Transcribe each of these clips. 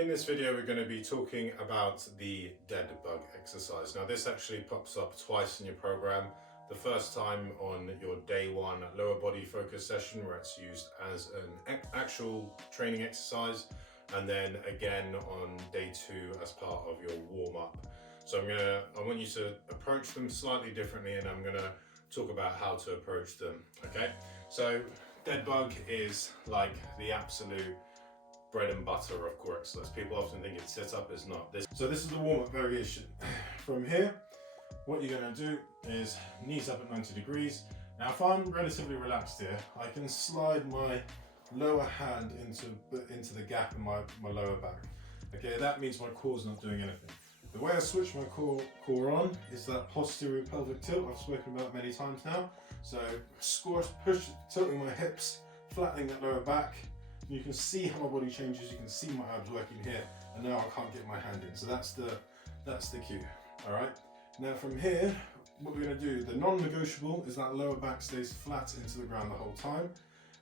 In this video, we're going to be talking about the Deadbug exercise. Now, this actually pops up twice in your program. The first time on your day one lower body focus session, where it's used as an actual training exercise, and then again on day two as part of your warm-up. So I want you to approach them slightly differently, and I'm gonna talk about how to approach them, okay? So Deadbug is like the absolute bread and butter of core exercise. People often think it's sit up, it's not. So this is the warm-up variation. From here, what you're gonna do is knees up at 90 degrees. Now, if I'm relatively relaxed here, I can slide my lower hand into the gap in my lower back. Okay, that means my core's not doing anything. The way I switch my core on is that posterior pelvic tilt I've spoken about many times now. So squash, push, tilting my hips, flattening that lower back. You can see how my body changes, you can see my abs working here, and now I can't get my hand in. So that's the cue, all right? Now from here, what we're gonna do, the non-negotiable is that lower back stays flat into the ground the whole time.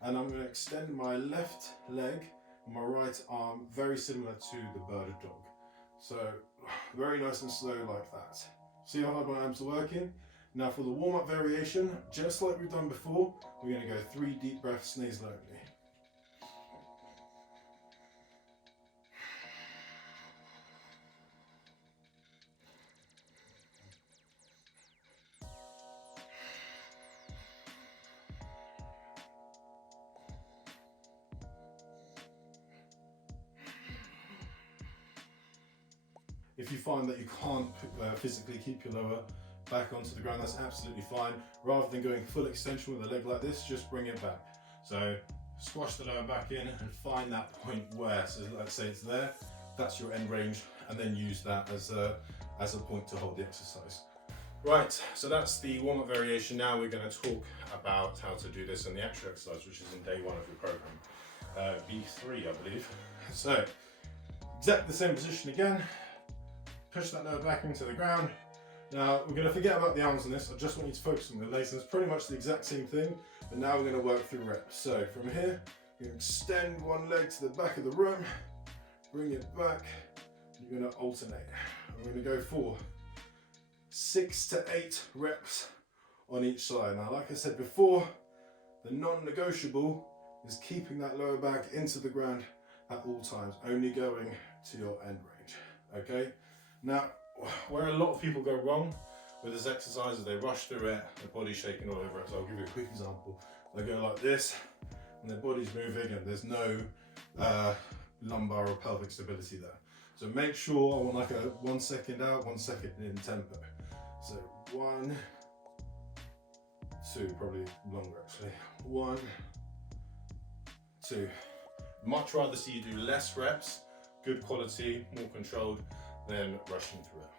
And I'm gonna extend my left leg and my right arm very similar to the bird dog. So very nice and slow like that. See how hard my arms are working? Now for the warm-up variation, just like we've done before, we're gonna go 3 deep breaths, nasal only. If you find that you can't physically keep your lower back onto the ground, that's absolutely fine. Rather than going full extension with a leg like this, just bring it back. So squash the lower back in and find that point where, so let's say it's there, that's your end range, and then use that as a point to hold the exercise. Right, so that's the warm-up variation. Now we're going to talk about how to do this in the actual exercise, which is in day one of your program, B3, I believe. So exactly the same position again. Push that lower back into the ground. Now we're going to forget about the arms on this. I just want you to focus on the legs. It's pretty much the exact same thing, but now we're going to work through reps. So from here, you extend one leg to the back of the room, bring it back. You're going to alternate. I'm going to go for 6 to 8 reps on each side. Now, like I said before, the non-negotiable is keeping that lower back into the ground at all times, only going to your end range. Okay. Now, where a lot of people go wrong with this exercise is they rush through it, their body's shaking all over it. So I'll give you a quick example. They go like this, and their body's moving, and there's no lumbar or pelvic stability there. So make sure, I want like a 1 second out, 1 second in tempo. So 1, 2, probably longer actually. 1, 2. Much rather see you do less reps, good quality, more controlled, than rushing through it.